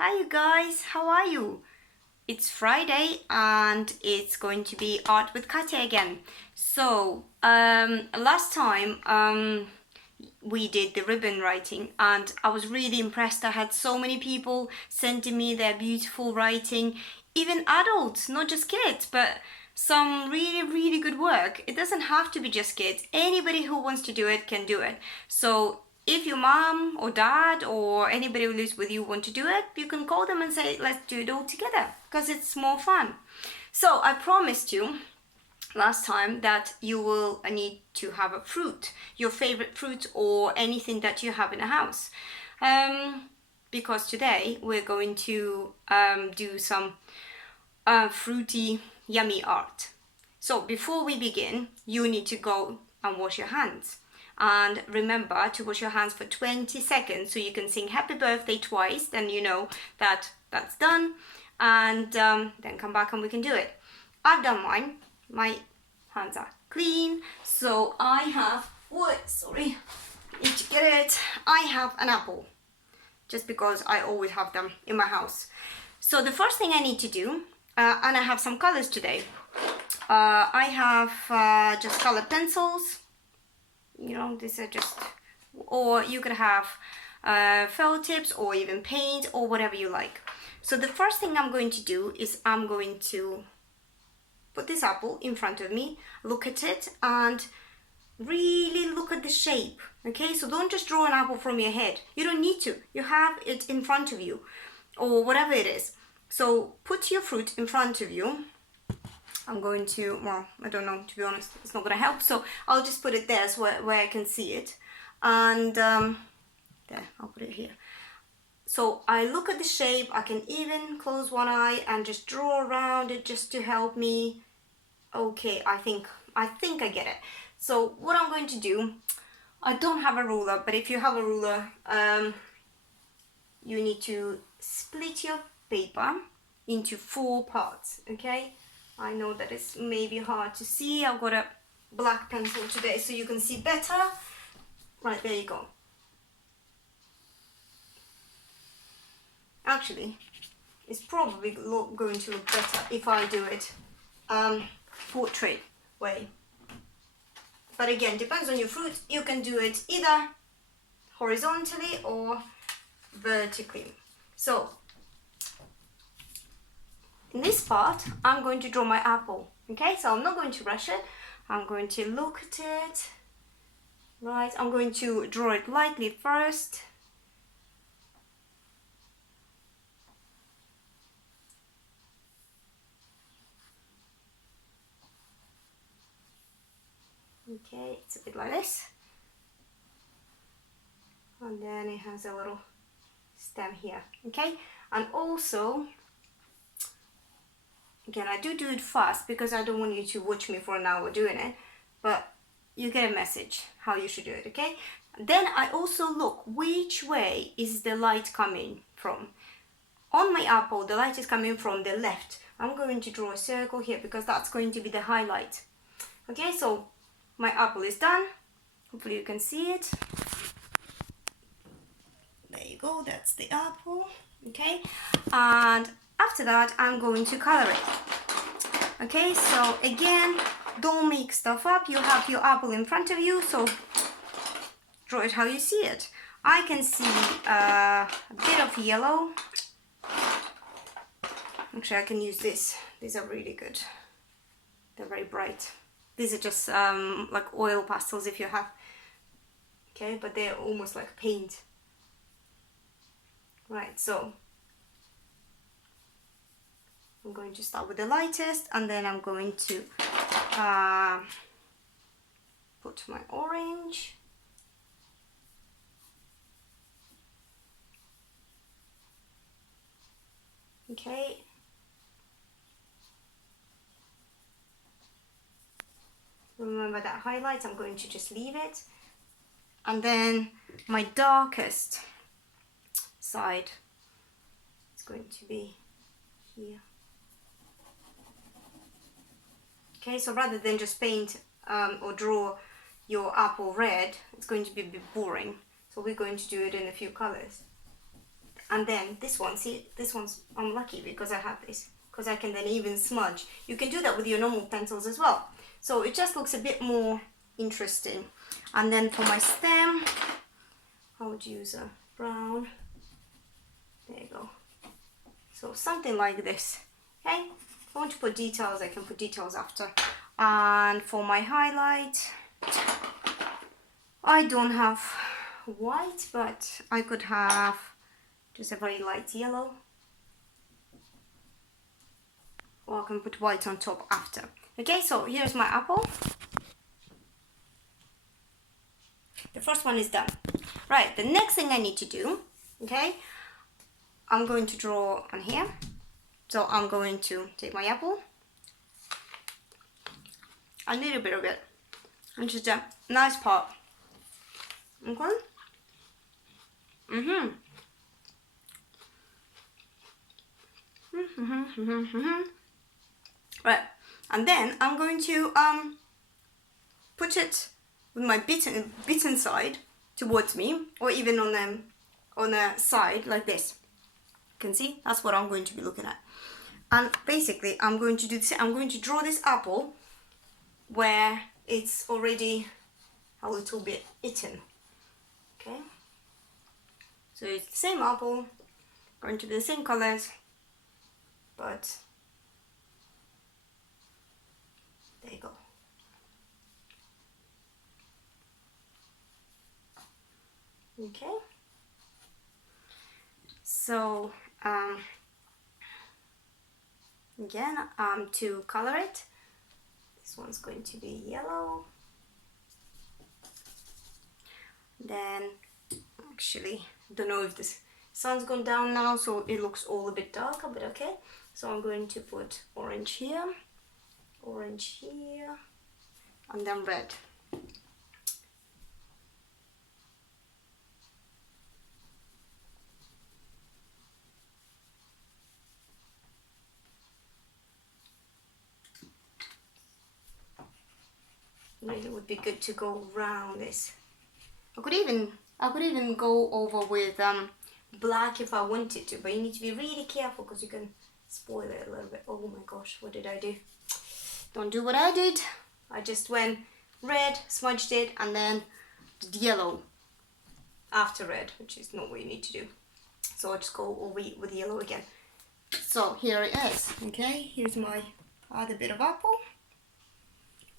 Hi you guys, how are you? It's Friday and it's going to be Art with Katya again. So, last time we did the ribbon writing and I was really impressed. I had so many people sending me their beautiful writing, even adults, not just kids, but some really good work. It doesn't have to be just kids. Anybody who wants to do it can do it. So if your mom or dad or anybody who lives with you want to do it, you can call them and say, let's do it all together because it's more fun. So I promised you last time that you will need to have a fruit, your favorite fruit or anything that you have in a house. Because today we're going to do some fruity, yummy art. So before we begin, you need to go and wash your hands. And remember to wash your hands for 20 seconds so you can sing happy birthday twice, then you know that that's done. And then come back and we can do it. I've done mine. My hands are clean. So I have, need to get it. I have an apple, just because I always have them in my house. So the first thing I need to do, and I have some colors today. I have just colored pencils. You know, these are just, or you could have felt tips or even paint or whatever you like. So the first thing I'm going to do is I'm going to put this apple in front of me, look at it and really look at the shape. Okay, so don't just draw an apple from your head. You don't need to. You have it in front of you or whatever it is. So put your fruit in front of you. I'm going to, well, I don't know, to be honest, it's not going to help. So I'll just put it there so where I can see it. And there, I'll put it here. So I look at the shape, I can even close one eye and just draw around it just to help me. Okay, I think I get it. So what I'm going to do, I don't have a ruler, but if you have a ruler, you need to split your paper into 4 parts, okay? I know that it's maybe hard to see. I've got a black pencil today so you can see better. Right, there you go. Actually, it's probably going to look better if I do it portrait way. But again, depends on your fruit. You can do it either horizontally or vertically. So in this part, I'm going to draw my apple. Okay, so I'm not going to rush it. I'm going to look at it. Right, I'm going to draw it lightly first. Okay, it's a bit like this. And then it has a little stem here. Okay, and also, again, I do it fast because I don't want you to watch me for an hour doing it, but you get a message how you should do it, okay? Then I also look which way is the light coming from. On my apple, the light is coming from the left. I'm going to draw a circle here because that's going to be the highlight. Okay, so my apple is done. Hopefully you can see it. There you go, that's the apple. Okay, and after that I'm going to color it. Okay, so again, don't make stuff up. You have your apple in front of you, so draw it how you see it. I can see a bit of yellow. Actually, I can use this. These are really good. They're very bright. These are just like oil pastels if you have. Okay, but they're almost like paint. Right, so I'm going to start with the lightest and then I'm going to put my orange. Okay. Remember that highlight, I'm going to just leave it. And then my darkest side is going to be here. Okay, so rather than just paint or draw your apple red, it's going to be a bit boring. So we're going to do it in a few colors. And then this one, see, this one's, I'm lucky because I have this, because I can then even smudge. You can do that with your normal pencils as well. So it just looks a bit more interesting. And then for my stem, I would use a brown. There you go. So something like this. Okay, if I want to put details, I can put details after. And for my highlight, I don't have white, but I could have just a very light yellow. Or I can put white on top after. Okay, so here's my apple. The first one is done. Right, the next thing I need to do, okay, I'm going to draw on here. So I'm going to take my apple, a little bit of it, and just a nice part. Okay? Right, and then I'm going to put it with my bitten side towards me, or even on a side like this. You can see that's what I'm going to be looking at. And basically, I'm going to do this. I'm going to draw this apple where it's already a little bit eaten. Okay. So it's the same apple, going to be the same colors, but there you go. Okay. So again, to color it, this one's going to be yellow. Then, actually, don't know if this sun's gone down now, so it looks all a bit darker, but okay. So I'm going to put orange here, and then red. Maybe it would be good to go around this. I could even go over with black if I wanted to, but you need to be really careful because you can spoil it a little bit. Oh my gosh, what did I do? Don't do what I did. I just went red, smudged it, and then did yellow after red, which is not what you need to do. So I'll just go over with yellow again. So here it is. Okay, here's my other bit of apple.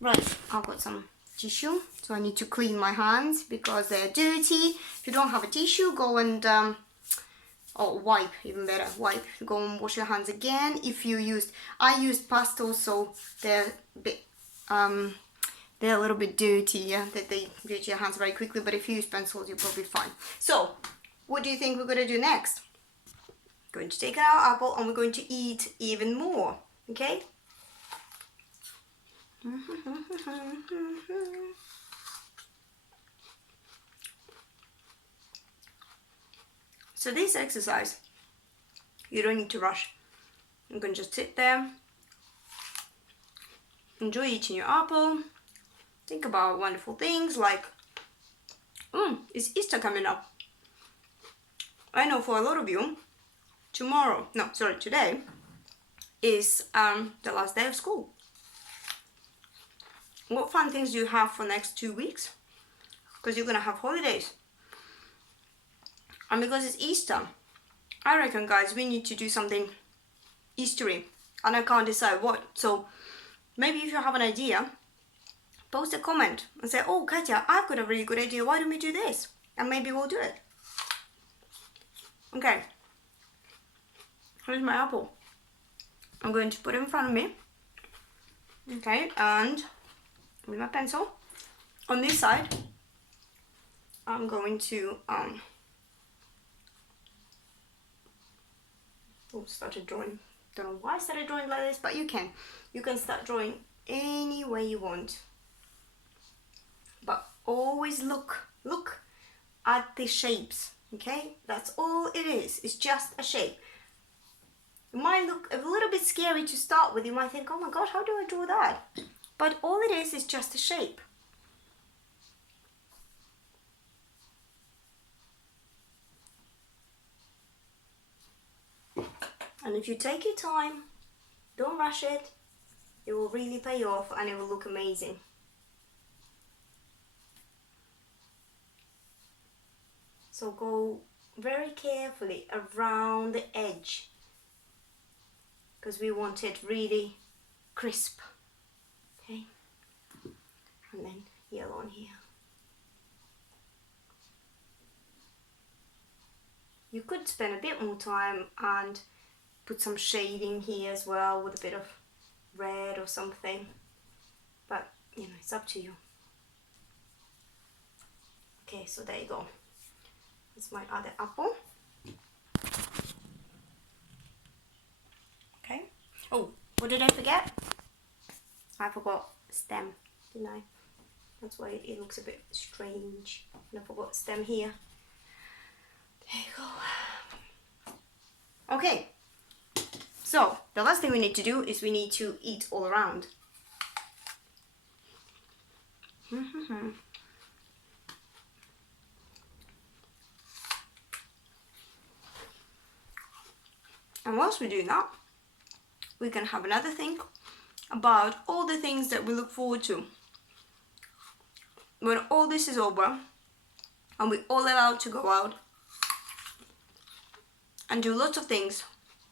Right, I've got some tissue, so I need to clean my hands because they're dirty. If you don't have a tissue, go and or wipe, even better, wipe. Go and wash your hands again. If you I used pastels, so they're a bit they're a little bit dirty. Yeah, they get your hands very quickly. But if you use pencils, you're probably fine. So, what do you think we're gonna do next? Going to take our apple and we're going to eat even more. Okay. So this exercise, you don't need to rush. You can just sit there, enjoy eating your apple, think about wonderful things like, it's Easter coming up. I know for a lot of you, today is the last day of school. What fun things do you have for next 2 weeks? Because you're gonna have holidays. And because it's Easter, I reckon, guys, we need to do something Eastery. And I can't decide what. So maybe if you have an idea, post a comment and say, oh, Katja, I've got a really good idea. Why don't we do this? And maybe we'll do it. Okay. Here's my apple. I'm going to put it in front of me. Okay, and with my pencil on this side, I'm going to started drawing. Don't know why I started drawing like this, but you can start drawing any way you want, but always look at the shapes. Okay, that's all it is. It's just a shape. It might look a little bit scary to start with. You might think, oh my gosh, how do I draw that? But all it is just a shape. And if you take your time, don't rush it, it will really pay off and it will look amazing. So go very carefully around the edge because we want it really crisp. Okay, and then yellow on here. You could spend a bit more time and put some shading here as well with a bit of red or something, but you know, it's up to you. Okay, so there you go. It's my other apple. Okay. Oh, what did I forget? I forgot stem, didn't I? That's why it looks a bit strange. And I forgot stem here. There you go. Okay. So, the last thing we need to do is we need to eat all around. And whilst we're doing that, we can have another think about all the things that we look forward to. When all this is over and we're all allowed to go out and do lots of things,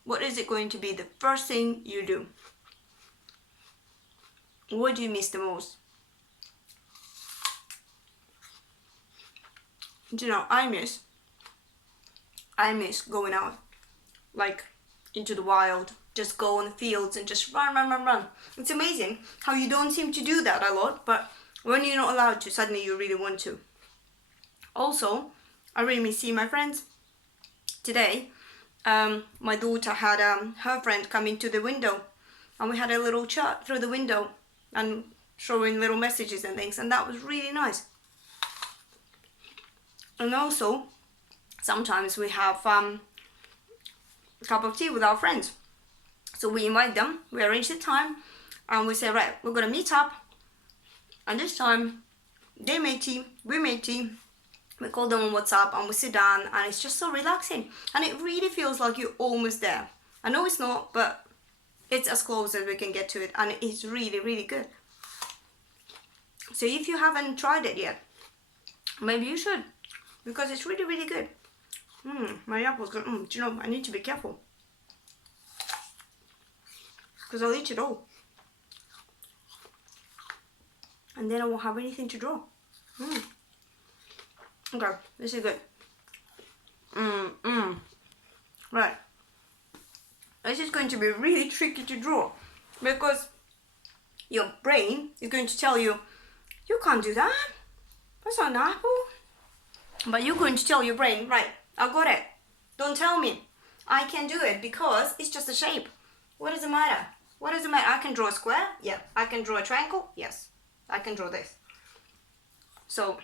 what is it going to be the first thing you do? What do you miss the most? Do you know, I miss going out, like into the wild, just go on the fields and just run. It's amazing how you don't seem to do that a lot, but when you're not allowed to, suddenly you really want to. Also, I really miss seeing my friends. Today, my daughter had her friend come into the window and we had a little chat through the window and showing little messages and things, and that was really nice. And also, sometimes we have a cup of tea with our friends. So we invite them, we arrange the time, and we say, right, we're gonna meet up, and this time they make tea, we make tea, we call them on WhatsApp and we sit down, and it's just so relaxing and it really feels like you're almost there. I know it's not, but it's as close as we can get to it, and it's really, really good. So if you haven't tried it yet, maybe you should, because it's really, really good. My apple's good. Do you know, I need to be careful because I'll eat it all and then I won't have anything to draw. Okay, this is good. Right. This is going to be really tricky to draw because your brain is going to tell you, you can't do that. That's not an apple. But you're going to tell your brain, right, I got it. Don't tell me. I can do it because it's just a shape. What does it matter? What does it matter? I can draw a square. Yeah. I can draw a triangle. Yes. I can draw this. So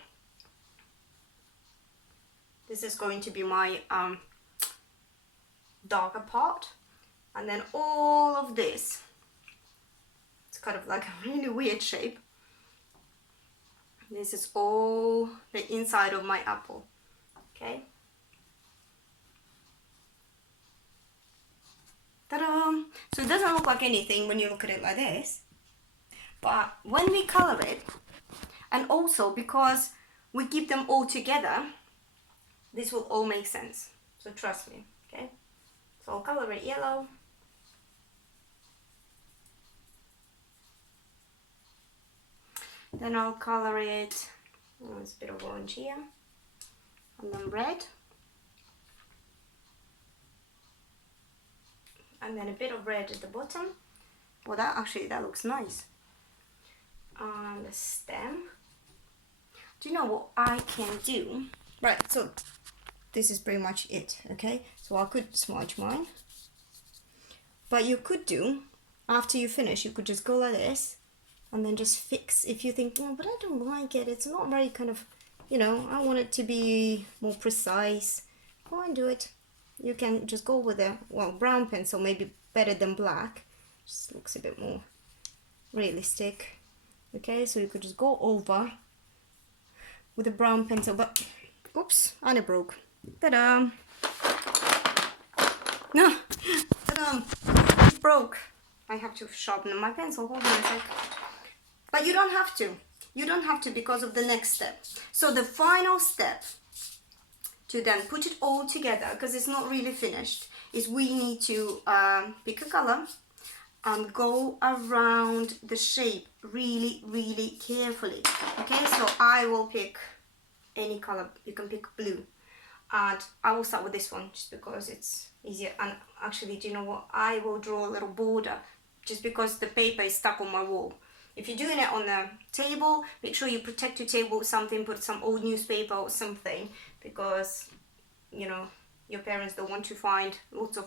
this is going to be my darker part, and then all of this, it's kind of like a really weird shape. This is all the inside of my apple. Okay. Ta-da! So it doesn't look like anything when you look at it like this, but when we color it, and also because we keep them all together, this will all make sense. So trust me, okay? So I'll color it yellow. Then I'll color it, there's a bit of orange here, and then red. And then a bit of red at the bottom. Well, that looks nice. And the stem. Do you know what I can do? Right, so this is pretty much it, okay? So I could smudge mine. But you could do, after you finish, you could just go like this and then just fix if you think, oh, but I don't like it. It's not very kind of, you know, I want it to be more precise. Go and do it. You can just go with a, well, brown pencil, maybe better than black. Just looks a bit more realistic. Okay, so you could just go over with a brown pencil, but oops, and it broke. Ta-da! No, ta-da! broke. I have to sharpen my pencil. Hold on a sec. But you don't have to. You don't have to because of the next step. So the final step to then put it all together, because it's not really finished, is we need to pick a color and go around the shape really, really carefully. Okay, so I will pick any color. You can pick blue. And I will start with this one just because it's easier. And actually, do you know what? I will draw a little border just because the paper is stuck on my wall. If you're doing it on the table, make sure you protect your table with something, put some old newspaper or something, because, you know, your parents don't want to find lots of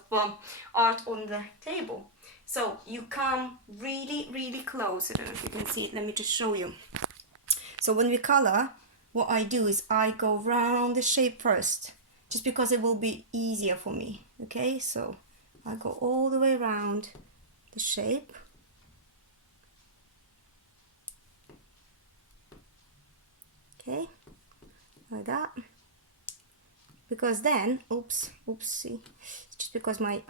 art on the table. So you come really, really close. I don't know if you can see it. Let me just show you. So when we color, what I do is I go round the shape first, just because it will be easier for me. Okay, so I go all the way around the shape. Okay, like that. Because then, see, it's just because my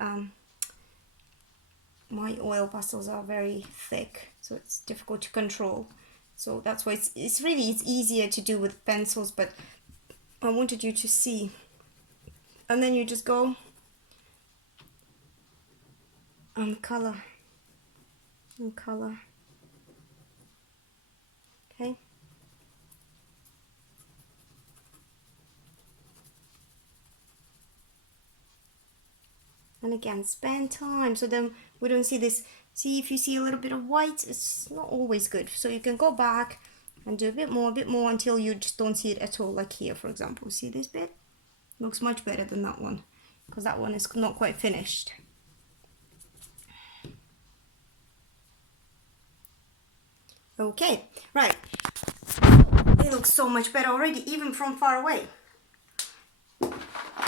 my oil pastels are very thick, so it's difficult to control. So that's why it's easier to do with pencils, but I wanted you to see. And then you just go and color and color. Okay. And again, spend time so then we don't see this. See, if you see a little bit of white, it's not always good. So you can go back and do a bit more until you just don't see it at all. Like here, for example, see this bit? Looks much better than that one, because that one is not quite finished. Okay, right. It looks so much better already, even from far away.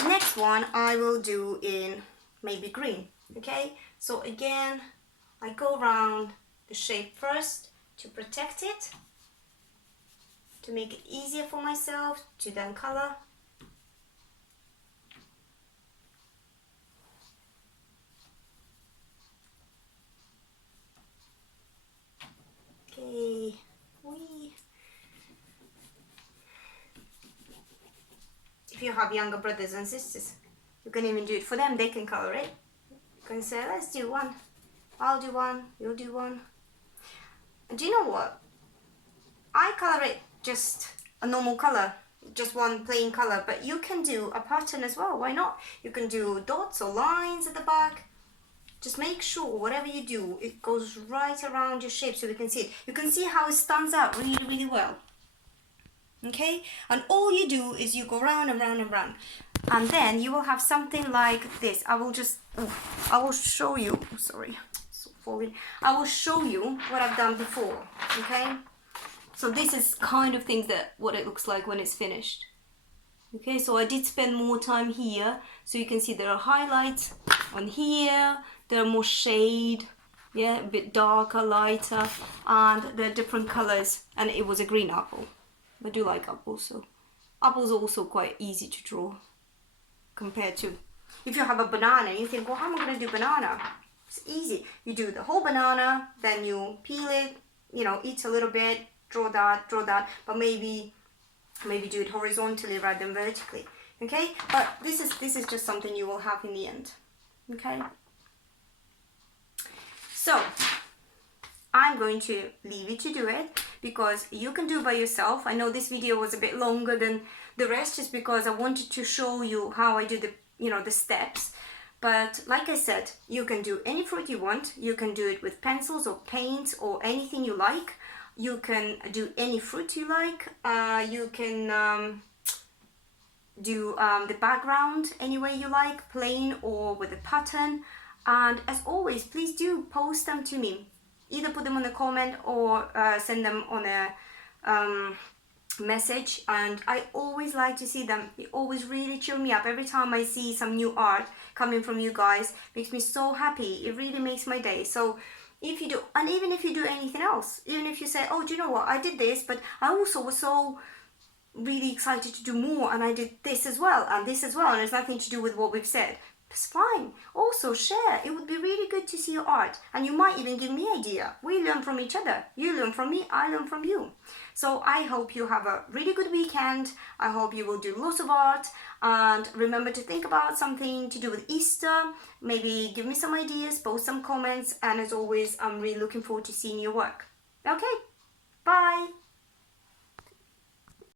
Next one I will do in maybe green. Okay, so again, I go around the shape first to protect it, to make it easier for myself to then color. Okay, if you have younger brothers and sisters, you can even do it for them. They can color it. You can say, let's do one. I'll do one, you'll do one. And do you know what? I color it just a normal color, just one plain color, but you can do a pattern as well. Why not? You can do dots or lines at the back. Just make sure whatever you do, it goes right around your shape so we can see it. You can see how it stands out really, really well. Okay? And all you do is you go round and round and round. And then you will have something like this. I will show you. Sorry, so falling. I will show you what I've done before. Okay? So this is kind of things that what it looks like when it's finished. Okay, so I did spend more time here, so you can see there are highlights on here, there are more shade, yeah, a bit darker, lighter, and there are different colors, and it was a green apple. I do like apples, so apples are also quite easy to draw compared to if you have a banana and you think, well, how am I going to do banana? It's easy. You do the whole banana, then you peel it, you know, eat a little bit, draw that, but maybe do it horizontally rather than vertically. Okay, but this is just something you will have in the end. Okay, so I'm going to leave you to do it because you can do by yourself. I know this video was a bit longer than the rest just because I wanted to show you how I do the steps. But like I said, you can do any fruit you want. You can do it with pencils or paints or anything you like. You can do any fruit you like. You can do the background any way you like, plain or with a pattern. And as always, please do post them to me. Either put them on a comment or send them on a message. And I always like to see them. It always really cheers me up. Every time I see some new art coming from you guys, makes me so happy. It really makes my day. So if you do, and even if you do anything else, even if you say, oh, do you know what, I did this, but I also was so really excited to do more, and I did this as well, and this as well, and it's nothing to do with what we've said. That's fine. Also share. It would be really good to see your art, and you might even give me idea. We learn from each other. You learn from me, I learn from you. So I hope you have a really good weekend. I hope you will do lots of art, and remember to think about something to do with Easter. Maybe give me some ideas, post some comments, and as always, I'm really looking forward to seeing your work. Okay, bye.